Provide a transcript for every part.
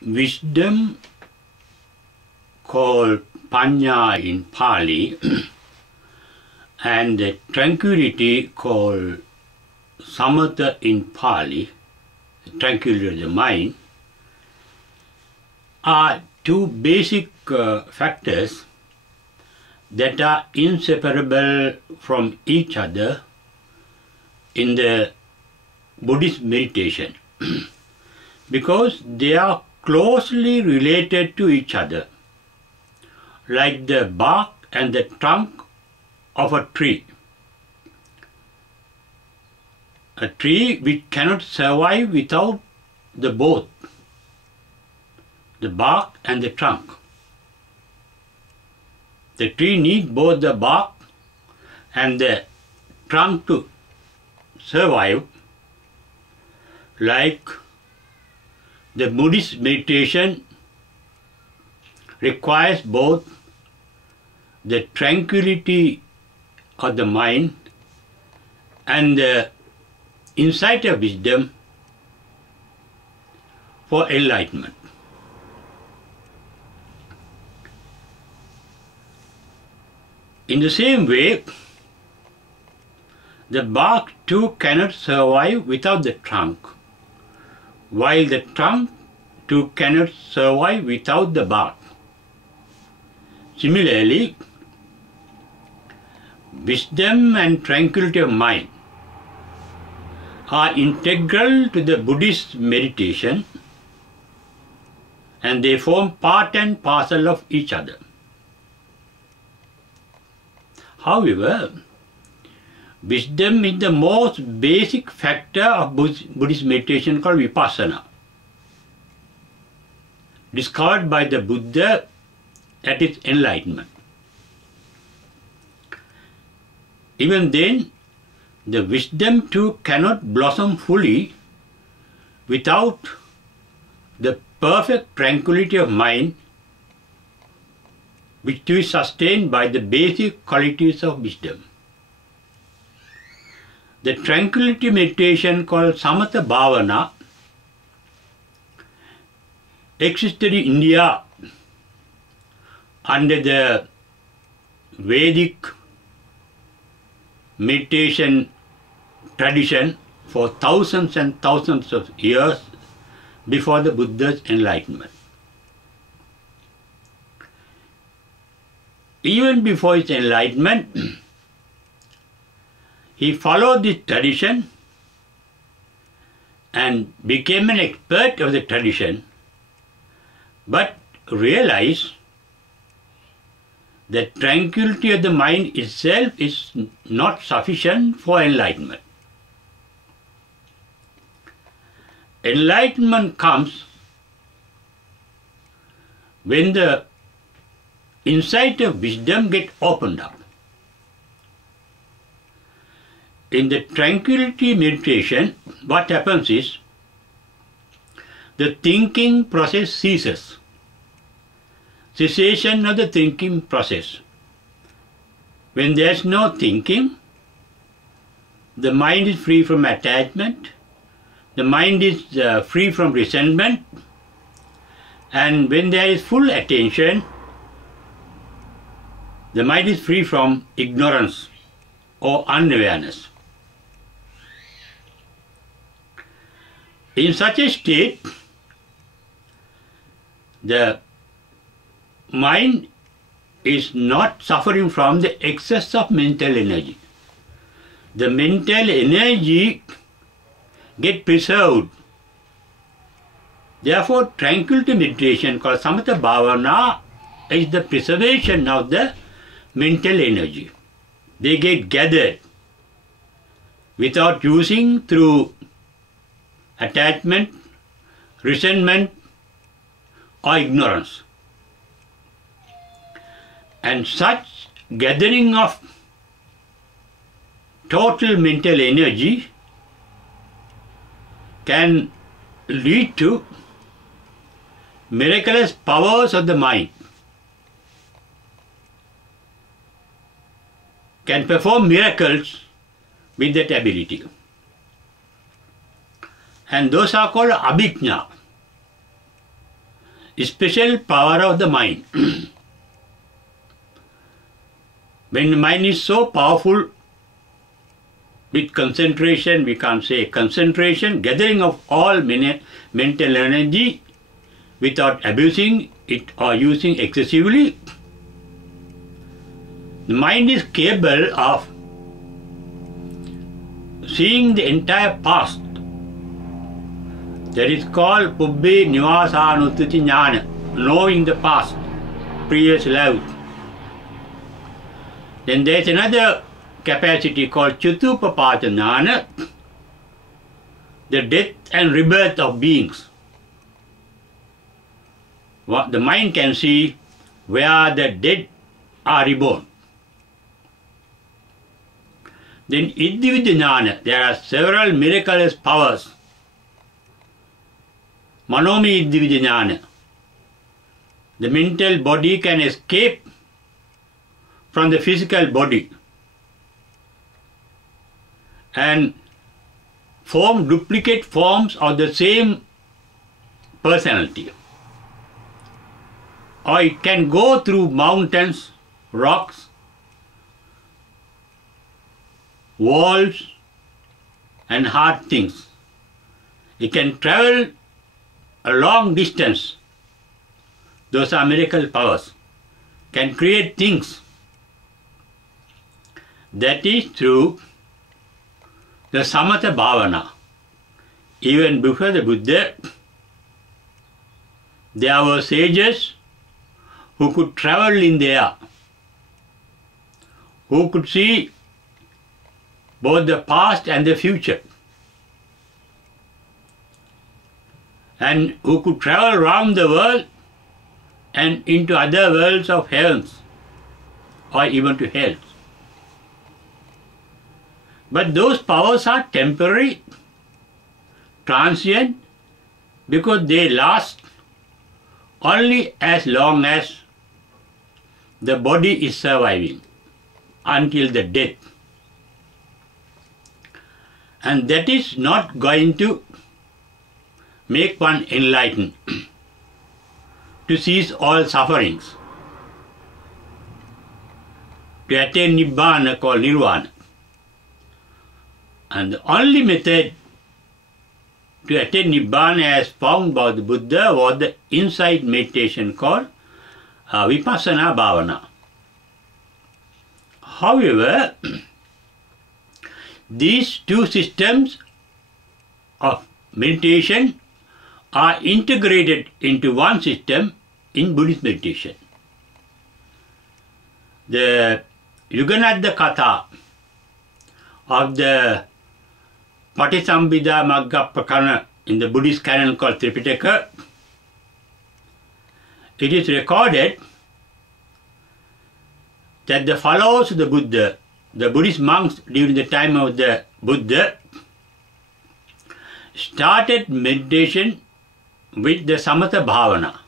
wisdom called Panya in Pali and the tranquility called Samatha in Pali, the tranquility of the mind, are two basic factors that are inseparable from each other in the Buddhist meditation because they are closely related to each other, like the bark and the trunk of a tree. A tree which cannot survive without the both, the bark and the trunk. The tree needs both the bark and the trunk to survive, like the Buddhist meditation requires both the tranquility of the mind and the insight of wisdom for enlightenment. In the same way, the bark too cannot survive without the trunk, while the trunk too cannot survive without the bark. Similarly, wisdom and tranquility of mind are integral to the Buddhist meditation and they form part and parcel of each other. However, wisdom is the most basic factor of Buddhist meditation called vipassana, discovered by the Buddha at its enlightenment. Even then, the wisdom too cannot blossom fully without the perfect tranquility of mind, which is sustained by the basic qualities of wisdom. The tranquility meditation called Samatha Bhavana existed in India under the Vedic meditation tradition for thousands and thousands of years before the Buddha's enlightenment. Even before his enlightenment, he followed this tradition and became an expert of the tradition, but realized that tranquility of the mind itself is not sufficient for enlightenment. Enlightenment comes when the insight of wisdom gets opened up. In the tranquility meditation, what happens is the thinking process ceases. Cessation of the thinking process. When there is no thinking, the mind is free from attachment, the mind is free from resentment, and when there is full attention, the mind is free from ignorance or unawareness. In such a state, the mind is not suffering from the excess of mental energy. The mental energy gets preserved. Therefore, tranquility meditation called Samatha Bhavana is the preservation of the mental energy. They get gathered without using through attachment, resentment or ignorance. And such gathering of total mental energy can lead to miraculous powers of the mind, can perform miracles with that ability. And those are called abhijna. special power of the mind. When the mind is so powerful with concentration, we can say concentration, gathering of all mental energy without abusing it or using excessively, the mind is capable of seeing the entire past. That is called Pubbhe Nivasanuttiti Jnana, knowing the past, previous life. Then there is another capacity called Chatupapata Jnana, the death and rebirth of beings. What the mind can see where the dead are reborn. Then Iddhivida Jnana, there are several miraculous powers. Manomi Iddhivida Jnana, the mental body can escape from the physical body and form duplicate forms of the same personality. Or it can go through mountains, rocks, walls and hard things. It can travel a long distance. Those are miracle powers. Can create things. That is through the samatha bhavana. Even before the Buddha, there were sages who could travel in the air, who could see both the past and the future, and who could travel around the world and into other worlds of heavens or even to hell. But those powers are temporary, transient, because they last only as long as the body is surviving until the death. And that is not going to make one enlightened, to cease all sufferings, to attain Nibbana called Nirvana. And the only method to attain Nibbana as found by the Buddha was the insight meditation called Vipassana Bhavana. However, these two systems of meditation are integrated into one system in Buddhist meditation. The Yuganadha Katha of the Patisambhida Magga Prakarana in the Buddhist canon called Tripitaka, it is recorded that the followers of the Buddha, the Buddhist monks during the time of the Buddha, started meditation with the samatha bhavana.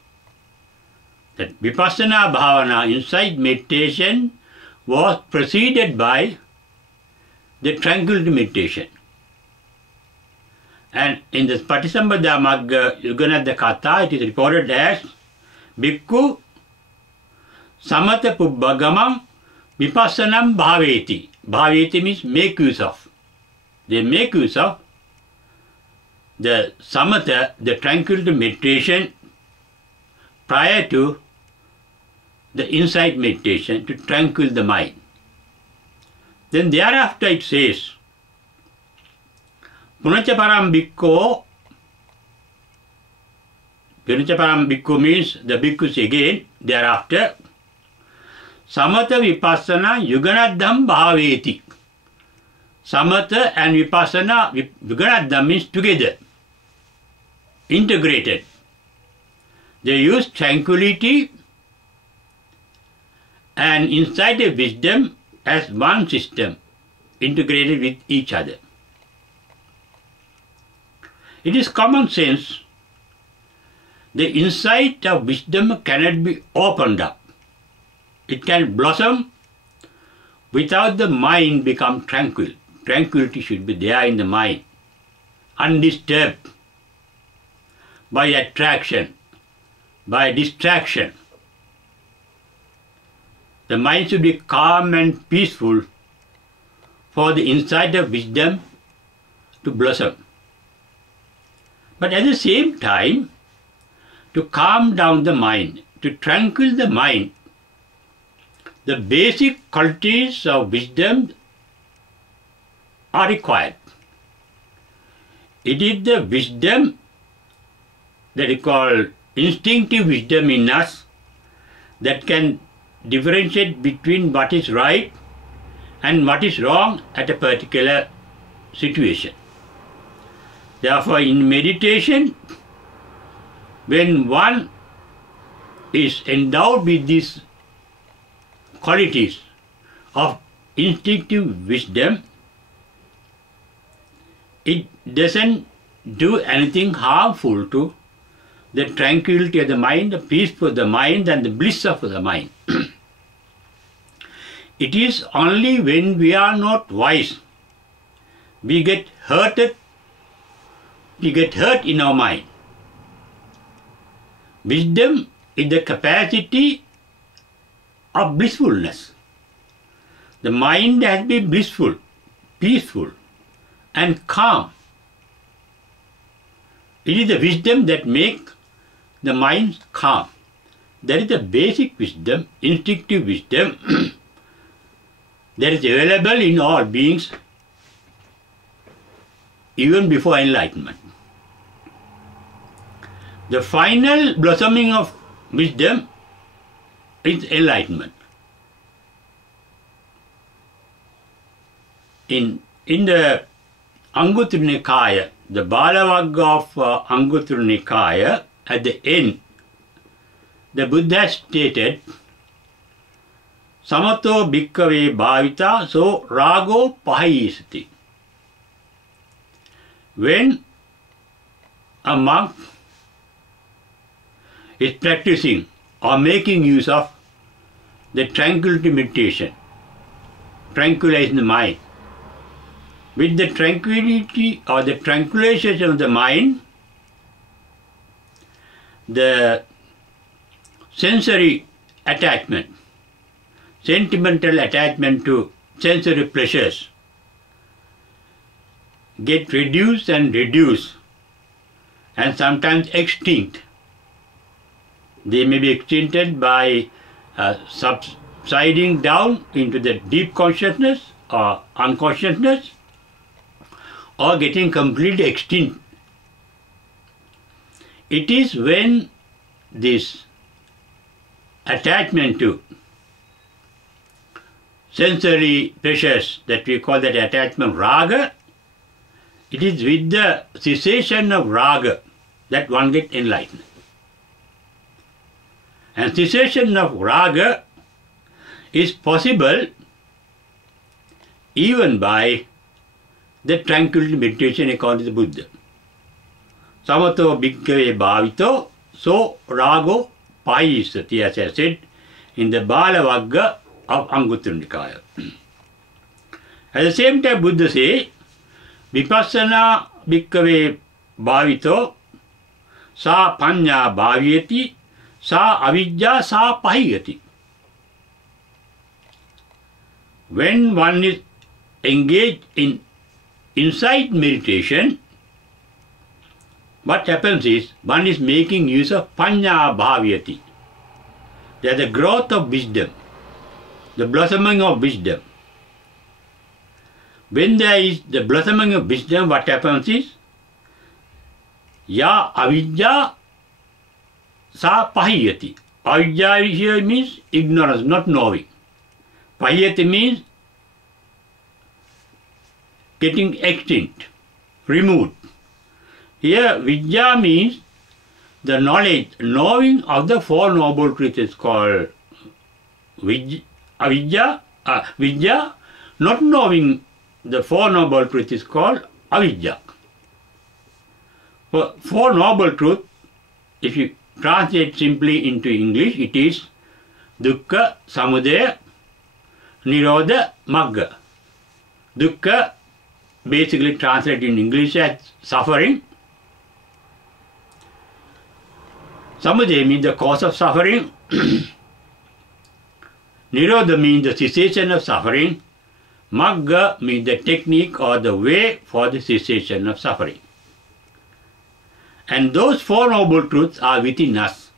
That vipassana bhavana, insight meditation, was preceded by the tranquility meditation. And in the Patisambhida Magga Yuganadha Katha, it is reported as Bhikkhu samatha pubbhagamam vipassanam bhaveti. Bhaveti means make use of. They make use of the samatha, the tranquility meditation, prior to the insight meditation to tranquil the mind. Then thereafter it says, Punachaparam Bhikkhu. Punachaparam Bhikkhu means the bhikkhus again, thereafter, samatha vipassana yuganadham bhaveti. Samatha and vipassana, yuganadham means together, integrated. They use tranquility and insighted wisdom as one system, integrated with each other. It is common sense. The insight of wisdom cannot be opened up. It can blossom without the mind become tranquil. Tranquility should be there in the mind, undisturbed by attraction, by distraction. The mind should be calm and peaceful for the insight of wisdom to blossom. But at the same time, to calm down the mind, to tranquil the mind, the basic qualities of wisdom are required. It is the wisdom that we call instinctive wisdom in us that can differentiate between what is right and what is wrong at a particular situation. Therefore, in meditation, when one is endowed with these qualities of instinctive wisdom, it doesn't do anything harmful to the tranquility of the mind, the peace of the mind, and the bliss of the mind. It is only when we are not wise, we get hurt in our mind. Wisdom is the capacity of blissfulness. The mind has to be blissful, peaceful, and calm. It is the wisdom that makes the mind calm. That is the basic wisdom, instinctive wisdom that is available in all beings even before enlightenment. The final blossoming of wisdom is enlightenment. In the Anguttara Nikaya, the Balavagga of Anguttara Nikaya, at the end, the Buddha stated, Samato bhikkhave bhavita so rago pahayisati. When a monk is practicing or making use of the tranquility meditation, tranquilizing the mind, with the tranquility or the tranquilization of the mind, the sensory attachment, sentimental attachment to sensory pleasures get reduced and sometimes extinct. They may be extincted by subsiding down into the deep consciousness or unconsciousness, or getting completely extinct. It is when this attachment to sensory pleasures, that we call that attachment raga, it is with the cessation of raga that one gets enlightened. And cessation of raga is possible even by the tranquility meditation according to the Buddha. Samato bhikkhave bhavito so rago pahayisati, as I said in the Balavagga of Anguttara Nikaya. At the same time, Buddha says, vipassana bhikkhave bhavito sa panya bhavyati sa avidya sa pahiyati. When one is engaged in insight meditation, what happens is one is making use of panya bhavyati. That is the growth of wisdom, the blossoming of wisdom. When there is the blossoming of wisdom, what happens is ya avidya sa pahiyati. Avidya here means ignorance, not knowing. Pahiyati means getting extinct, removed. Here vidya means the knowledge, knowing of the Four Noble Truths is called avidya. Vidya, not knowing the Four Noble Truths is called avidya. For Four Noble Truths, if you translate simply into English, it is dukkha, samudaya, nirodha, magga. Dukkha basically translated in English as suffering. Samudaya means the cause of suffering. Nirodha means the cessation of suffering. Magga means the technique or the way for the cessation of suffering. And those four noble truths are within us.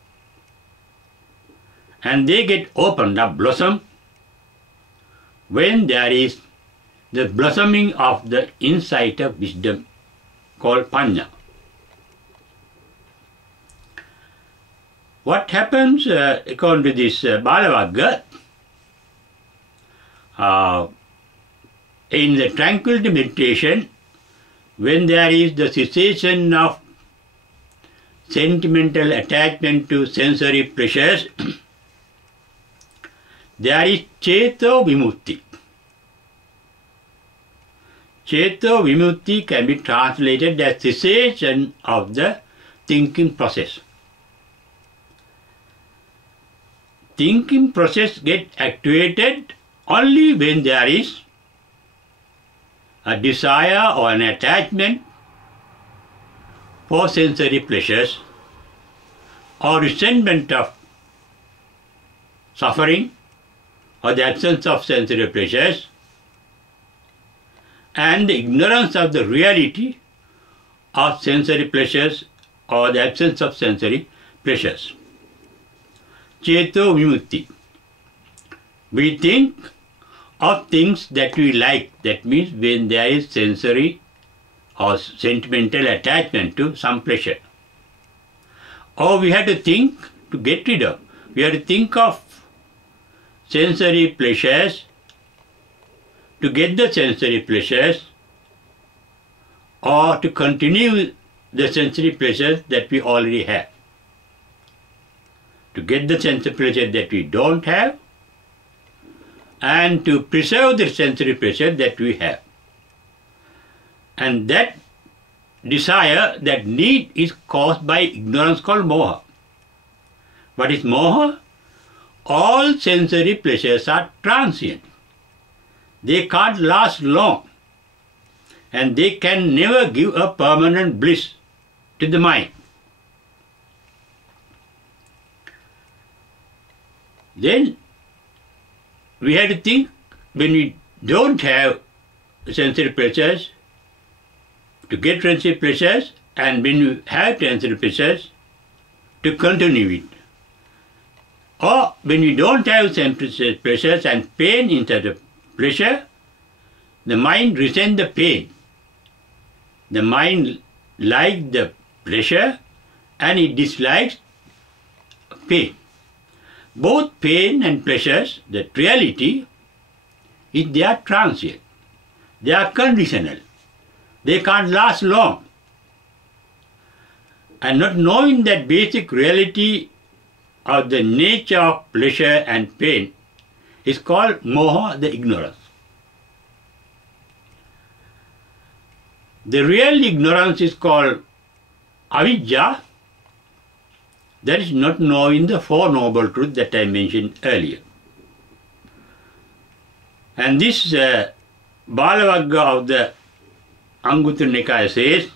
And they get opened up, blossom, when there is the blossoming of the insight of wisdom called panya. What happens according to this Balavagga, in the tranquility meditation, when there is the cessation of sentimental attachment to sensory pleasures, there is Cheto Vimutti. Cheto Vimutti can be translated as cessation of the thinking process. Thinking process gets activated only when there is a desire or an attachment for sensory pleasures or resentment of suffering or the absence of sensory pleasures and the ignorance of the reality of sensory pleasures or the absence of sensory pleasures. Cheto Vimutti. We think of things that we like. That means when there is sensory or sentimental attachment to some pleasure. Or we have to think to get rid of. We have to think of sensory pleasures to get the sensory pleasures or to continue the sensory pleasures that we already have. To get the sensory pleasure that we don't have and to preserve the sensory pleasure that we have. And that desire, that need is caused by ignorance called moha. What is moha? All sensory pleasures are transient. They can't last long and they can never give a permanent bliss to the mind. Then we have to think, when we don't have sensory pleasures, to get sensory pleasures, and when you have sensory pleasures, to continue it. Or when we don't have sensory pleasures and pain instead of pleasure, the mind resents the pain. The mind likes the pleasure and it dislikes pain. Both pain and pleasures, the reality is they are transient. They are conditional. They can't last long. And not knowing that basic reality of the nature of pleasure and pain is called moha, the ignorance. The real ignorance is called avidya, that is not knowing the Four Noble Truths that I mentioned earlier. And this Balavagga of the Anguttara Nikaya says,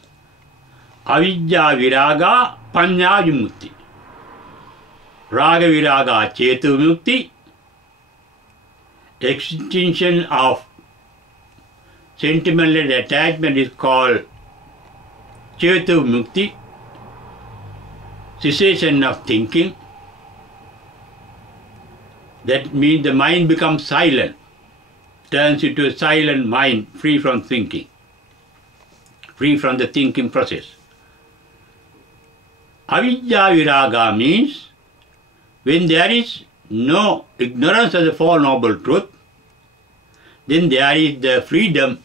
avidya viraga panya vimutti. Raga viraga chetu vimutti. Extinction of sentimental attachment is called chetu vimutti. Cessation of thinking. That means the mind becomes silent, turns into a silent mind, free from thinking, free from the thinking process. Avidya viraga means when there is no ignorance of the Four Noble Truths, then there is the freedom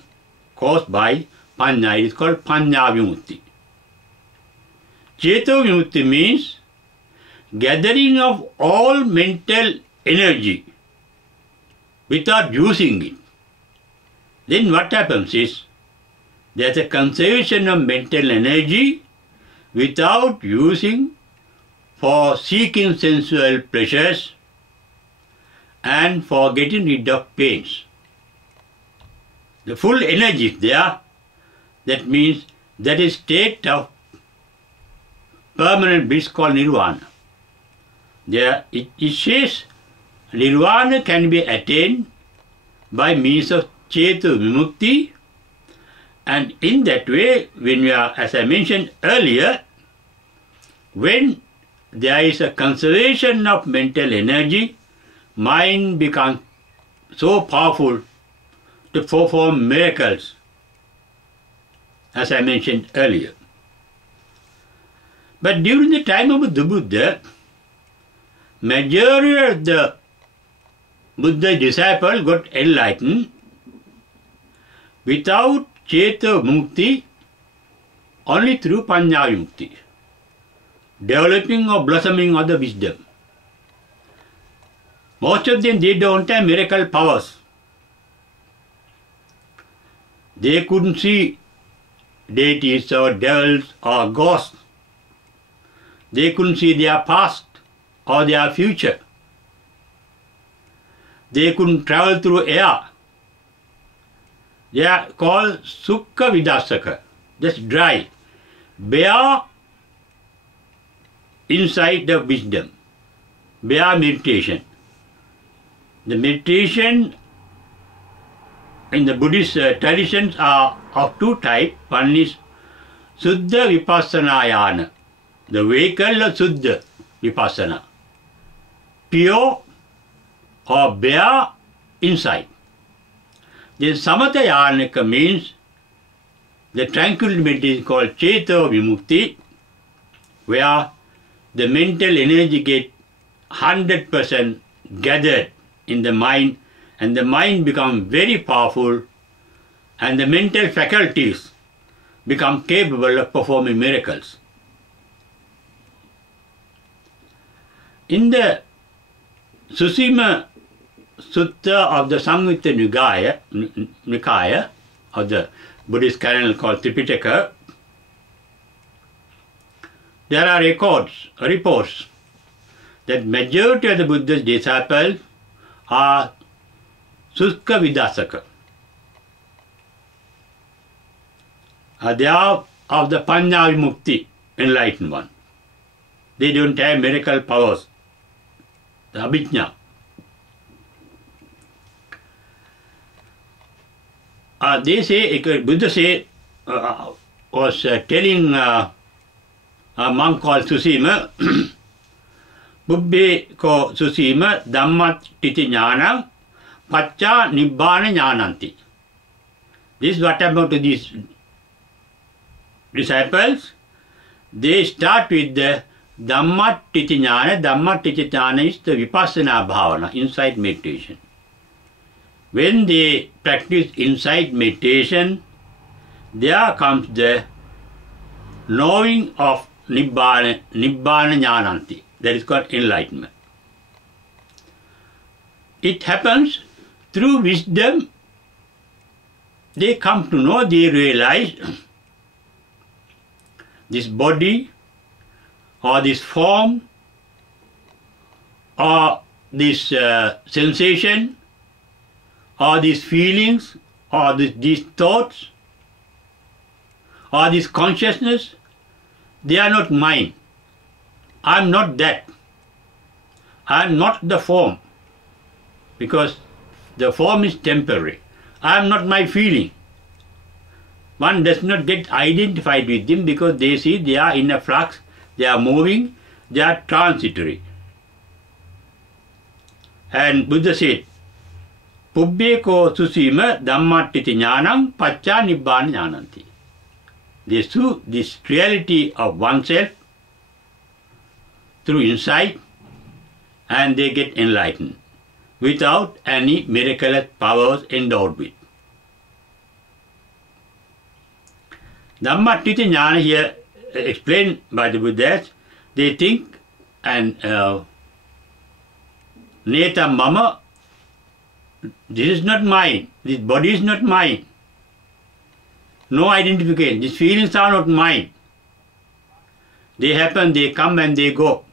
caused by panya. It is called panya vimutti. Cheto vimutti means gathering of all mental energy without using it. Then what happens is, there is a conservation of mental energy without using for seeking sensual pleasures and for getting rid of pains. The full energy is there. That means that is state of permanent bliss called nirvana. it says nirvana can be attained by means of Cheta Vimukti, and in that way, when we are, as I mentioned earlier, when there is a conservation of mental energy, mind becomes so powerful to perform miracles, as I mentioned earlier. But during the time of the Buddha, majority of the Buddha disciples got enlightened without Cheta Mukti, only through Panya Mukti, developing or blossoming of the wisdom. Most of them, they don't have miracle powers. They couldn't see deities or devils or ghosts. They couldn't see their past or their future. They couldn't travel through air. They are called Sukha Vidasaka, just dry, bare insight of wisdom, bare meditation. The meditation in the Buddhist traditions are of two types. One is Suddha Vipassanayana, the vehicle of Suddha Vipassana, pure or bare insight. Then Samathayanika means the tranquility meditation called Cheta Vimukti, where the mental energy gets 100% gathered in the mind, and the mind becomes very powerful, and the mental faculties become capable of performing miracles. In the Susima Sutta of the Samyutta Nikaya of the Buddhist canon called Tripitaka, there are reports that majority of the Buddha's disciples are Sukha Vidasaka. They are of the Panya Vimukti, enlightened one. They don't have miracle powers, the Abhijna. They say, Buddha was telling a monk called Susima, Bubbhe ko Susima Dhammat Titi Jnanam Pacha Nibbana Jnananti. This is what happened to these disciples. They start with the Dhammat Titi Jnana. Dhammat Titi Jnana is the Vipassana Bhavana, insight meditation. When they practice insight meditation, there comes the knowing of Nibbana Jnananti. That is called enlightenment. It happens through wisdom. They come to know, they realize this body or this form or this sensation or these feelings or these thoughts or this consciousness, they are not mine. I am not that. I am not the form, because the form is temporary. I am not my feeling. One does not get identified with them because they see they are in a flux, they are moving, they are transitory. And Buddha said, Pubbhe ko susima dhammatiti jnanam pacha nibbana jnananti. They see this reality of oneself through insight, and they get enlightened without any miraculous powers endowed with. Dhammatiti jnana here explained by the Buddhas, they think and neta mama, this is not mine, this body is not mine. No identification, these feelings are not mine. They happen, they come and they go.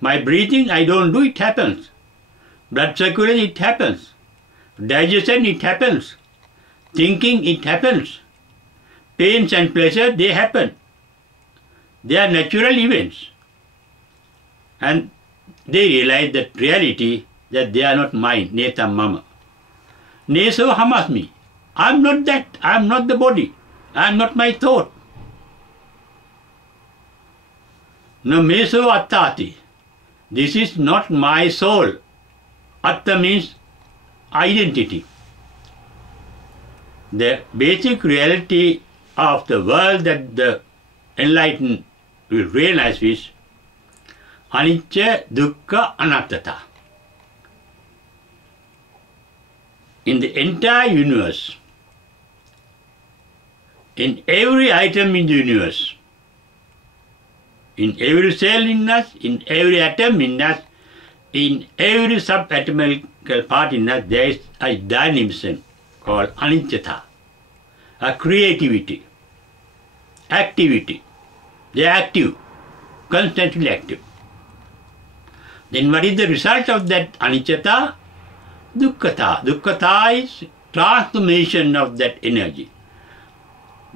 My breathing, I don't do, it happens. Blood circulation, it happens. Digestion, it happens. Thinking, it happens. Pains and pleasure, they happen. They are natural events. And they realize that reality, that they are not mine, netam mama. Neso hamasmi. I am not that. I am not the body. I am not my thought. No meso attati. This is not my soul. Atta means identity. The basic reality of the world that the enlightened will realize is anicca, dukkha, anattata. In the entire universe, in every item in the universe, in every cell in us, in every atom in us, in every subatomic part in us, there is a dynamism called anicca, a creativity, activity. They are active, constantly active. Then what is the result of that anicca? Dukkhata. Dukkhata is transformation of that energy.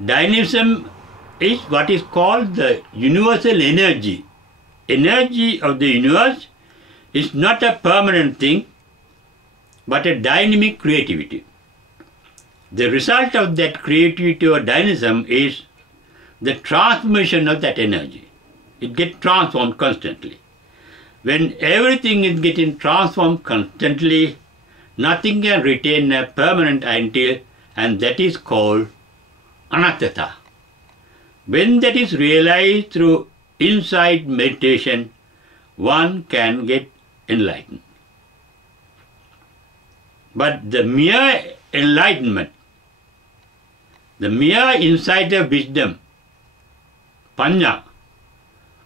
Dynamism is what is called the universal energy. Energy of the universe is not a permanent thing, but a dynamic creativity. The result of that creativity or dynamism is the transformation of that energy. It gets transformed constantly. When everything is getting transformed constantly, nothing can retain a permanent identity, and that is called anattata. When that is realized through insight meditation, one can get enlightened. But the mere enlightenment, the mere insight of wisdom, panya,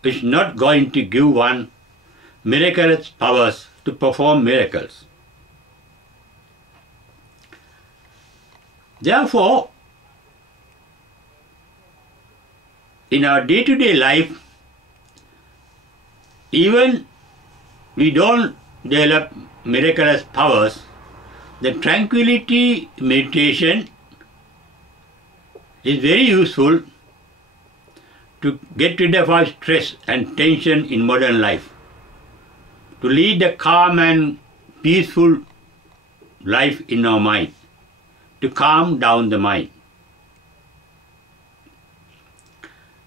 is not going to give one miraculous powers to perform miracles. Therefore, in our day-to-day life, even we don't develop miraculous powers, the tranquility meditation is very useful to get rid of our stress and tension in modern life, to lead a calm and peaceful life in our mind, to calm down the mind.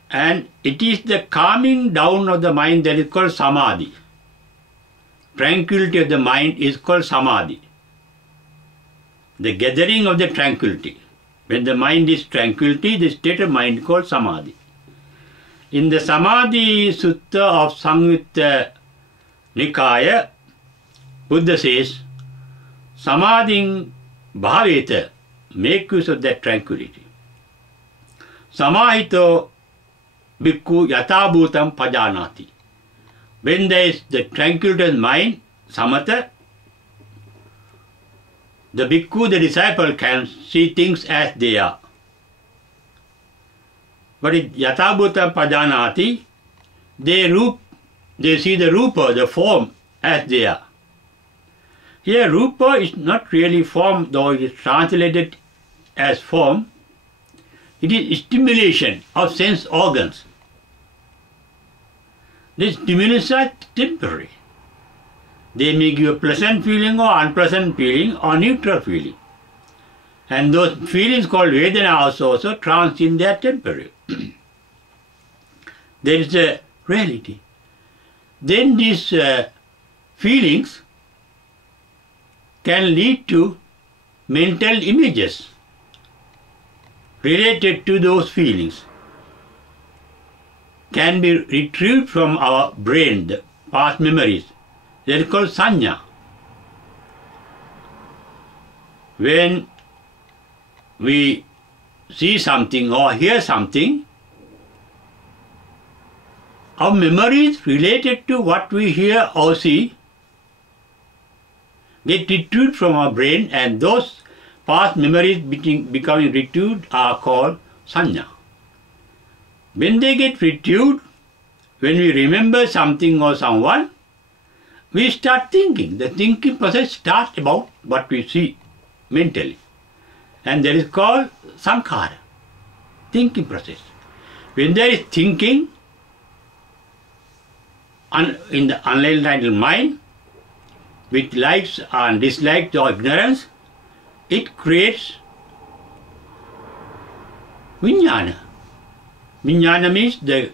And it is the calming down of the mind that is called samadhi. Tranquility of the mind is called samadhi. The gathering of the tranquility. When the mind is tranquility, the state of mind is called samadhi. In the Samadhi Sutta of Samyutta Nikaya, Buddha says, Samadhi bhaveta, make use of that tranquility. Samahito bhikkhu yatabhutam pajanati. When there is the tranquility of mind, samatha, the bhikkhu, the disciple, can see things as they are. But in yatabhutam pajanati, they see the rupa, the form, as they are. Here, rupa is not really form, though it is translated as form. It is stimulation of sense organs. These stimulants are temporary. They may give a pleasant feeling or unpleasant feeling or neutral feeling. And those feelings called Vedana are also transient, they are temporary. There is a reality. Then these feelings can lead to mental images related to those feelings, can be retrieved from our brain, the past memories. They are called sanya. When we see something or hear something, our memories related to what we hear or see get retrieved from our brain, and those past memories becoming retrieved are called sanya. When they get retrieved, when we remember something or someone, we start thinking. The thinking process starts about what we see mentally. And that is called sankhara, thinking process. When there is thinking, in the unenlightened mind, with likes and dislikes or ignorance, it creates vijnana. Vijnana means the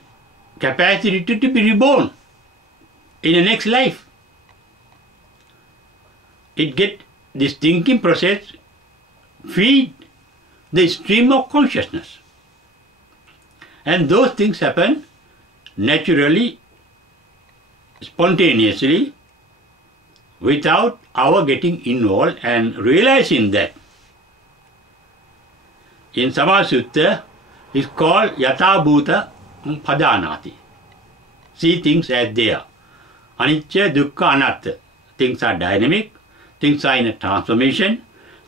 capacity to be reborn in the next life. It gets this thinking process feed the stream of consciousness. And those things happen naturally, spontaneously, without our getting involved and realizing that. In Sama Sutta, it's called Yatha Bhuta Padanati. See things as they are. Anicca, Dukkha, Anatta. Things are dynamic, things are in a transformation,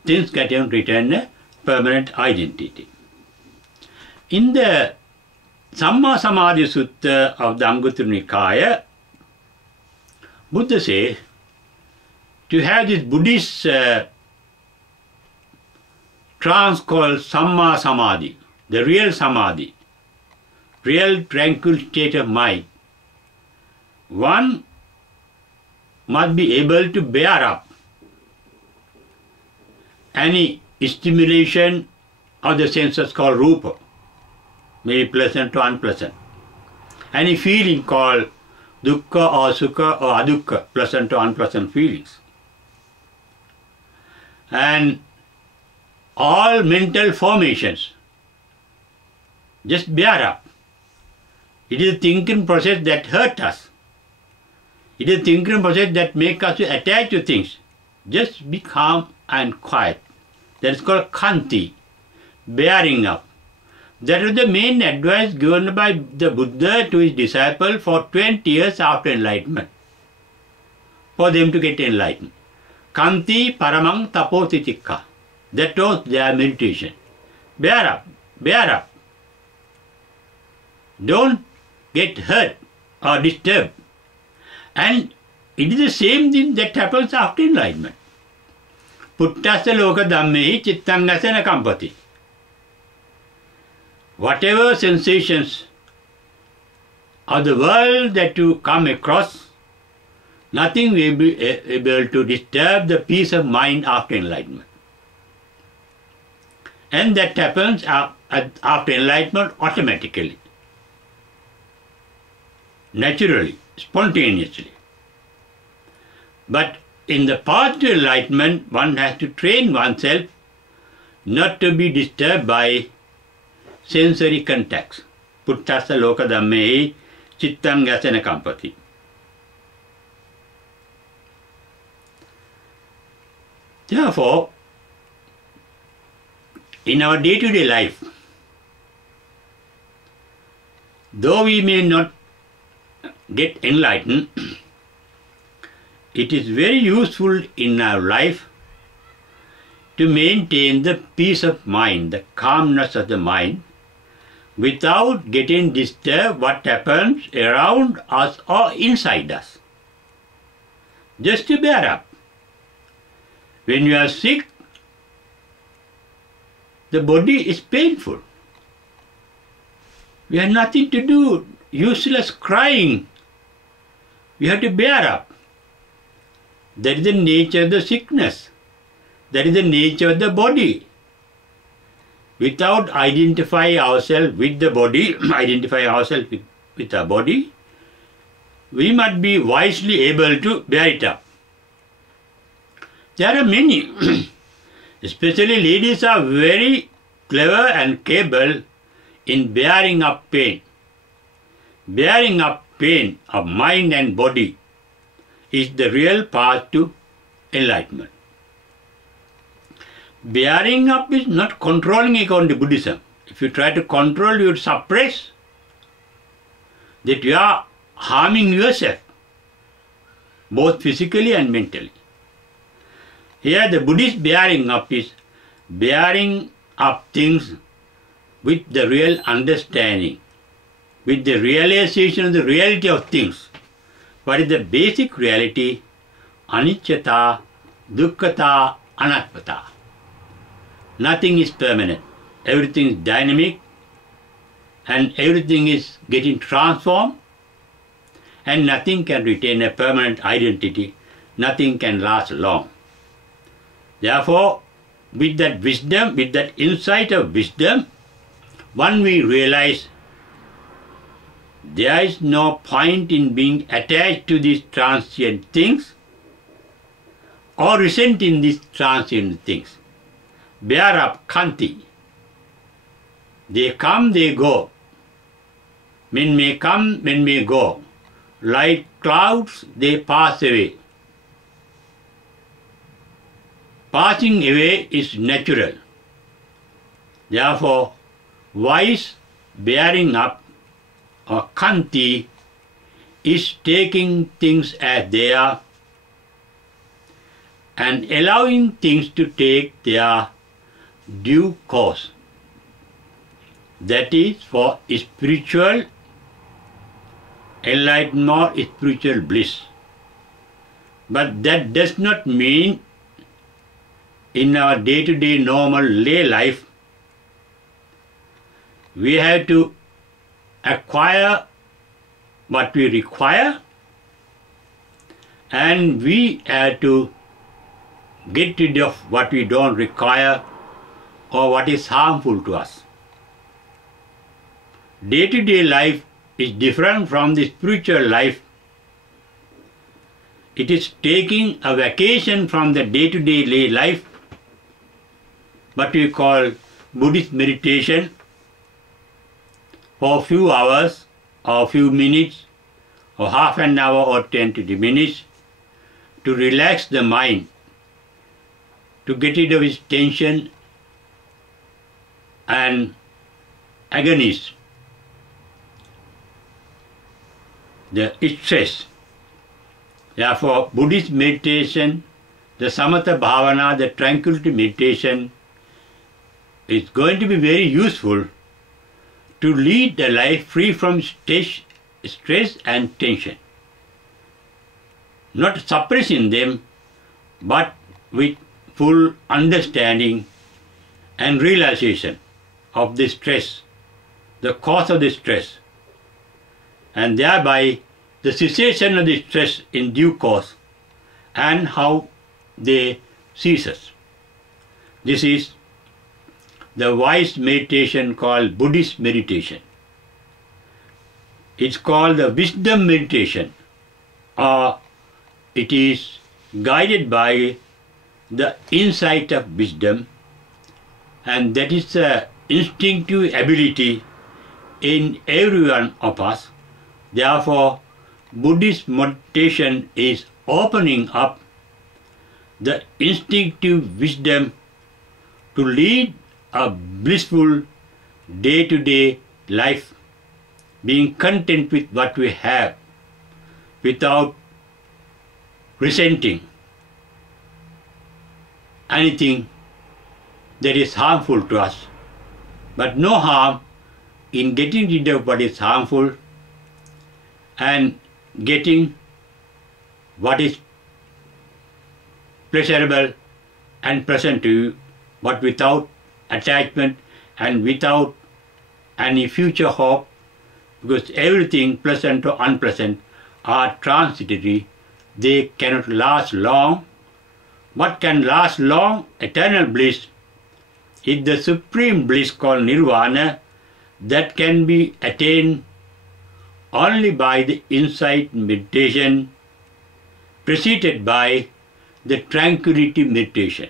things get return a permanent identity. In the Samma Samadhi Sutta of the Anguttara Nikaya, Buddha says, to have this Buddhist trance called Samma Samadhi, the real Samadhi, real tranquil state of mind, one must be able to bear up any stimulation of the senses called rupa, maybe pleasant or unpleasant, any feeling called dukkha or sukha or adukkha, pleasant or unpleasant feelings, and all mental formations. Just bear up. It is a thinking process that hurt us. It is a thinking process that makes us attach to things. Just be calm and quiet. That is called khanti, bearing up. That is the main advice given by the Buddha to his disciple for 20 years after enlightenment, for them to get enlightened. Khanti paramang tapotitikka. That was their meditation. Bear up, bear up. Don't get hurt or disturbed. And it is the same thing that happens after enlightenment. Puttasa loka dhammehi chittangasana kampati. Whatever sensations of the world that you come across, nothing will be able to disturb the peace of mind after enlightenment. And that happens after enlightenment automatically, naturally, spontaneously. But in the path to enlightenment, one has to train oneself not to be disturbed by sensory contacts. Puttasa loka dhammehi chittam gasana kampati. Therefore, in our day-to-day life, though we may not get enlightened, it is very useful in our life to maintain the peace of mind, the calmness of the mind, without getting disturbed what happens around us or inside us. Just to bear up. When you are sick, the body is painful. We have nothing to do, useless crying. We have to bear up. That is the nature of the sickness. That is the nature of the body. Without identifying ourselves with the body, identify ourselves with our body, we must be wisely able to bear it up. There are many, especially ladies are very clever and capable in bearing up pain. Bearing up pain of mind and body is the real path to enlightenment. Bearing up is not controlling according to Buddhism. If you try to control, you would suppress, that you are harming yourself, both physically and mentally. Here the Buddhist bearing up is bearing up things with the real understanding, with the realization of the reality of things. What is the basic reality? Anicchata, dukkhata, anattata. Nothing is permanent. Everything is dynamic and everything is getting transformed. and nothing can retain a permanent identity. Nothing can last long. Therefore, with that wisdom, with that insight of wisdom, one we realize there is no point in being attached to these transient things or resenting these transient things. Bear up, Kanti. They come, they go. Men may come, men may go. Like clouds, they pass away. Passing away is natural. Therefore, wise bearing up or Kanti is taking things as they are and allowing things to take their due course. That is for spiritual enlightenment or spiritual bliss. But that does not mean in our day-to-day normal lay life we have to acquire what we require and we have to get rid of what we don't require or what is harmful to us. Day-to-day life is different from the spiritual life. It is taking a vacation from the day-to-day lay life, what we call Buddhist meditation, for a few hours or a few minutes or half an hour or 10 to 20 minutes to relax the mind, to get rid of its tension and agonies, the stress. Therefore, Buddhist meditation, the samatha bhavana, the tranquility meditation is going to be very useful to lead a life free from stress and tension. Not suppressing them, but with full understanding and realization of the stress, the cause of the stress, and thereby the cessation of the stress in due course and how they ceases. This is the wise meditation called Buddhist meditation. It's called the wisdom meditation, or it is guided by the insight of wisdom, and that is the instinctive ability in every one of us. Therefore, Buddhist meditation is opening up the instinctive wisdom to lead a blissful day-to-day life, being content with what we have without resenting anything that is harmful to us, but no harm in getting rid of what is harmful and getting what is pleasurable and pleasant to you, but without attachment and without any future hope, because everything pleasant or unpleasant are transitory. They cannot last long. What can last long, eternal bliss, is the supreme bliss called nirvana, that can be attained only by the insight meditation preceded by the tranquility meditation.